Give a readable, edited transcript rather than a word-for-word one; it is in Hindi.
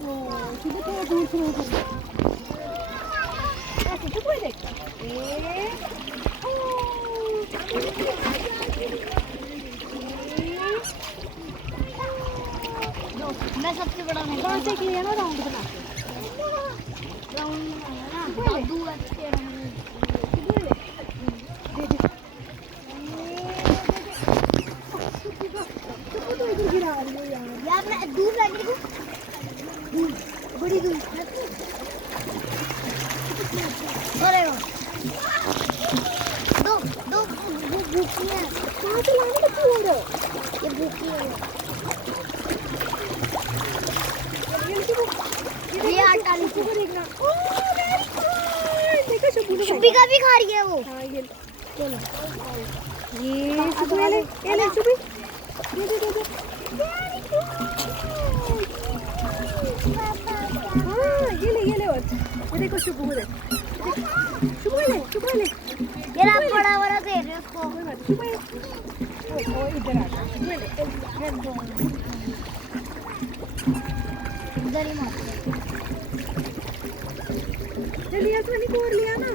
सीधे थोड़ा दूर से ऐसे तो कोई देख मैं सबसे बड़ा नहीं कौन से लिए ना राउंड बना राउंड ना दादू अच्छे यार मैं दूर लग रही हूँ बड़ी दूर अरे दो दो भूखी है कहाँ से लाने का क्यों हो रहा है ये भूखी है ये आटा नीचे देखना देखो शुभी का भी खा रही है वो हाँ ये चलो ये शुभी ले शुभी दे हाँ ये ले और ये देखो शुभू ले शुभू ले ये ना बड़ा बड़ा दे रहे उसको शुभू वो इधर आ इधर ही मार लिया तो नहीं कोर लिया ना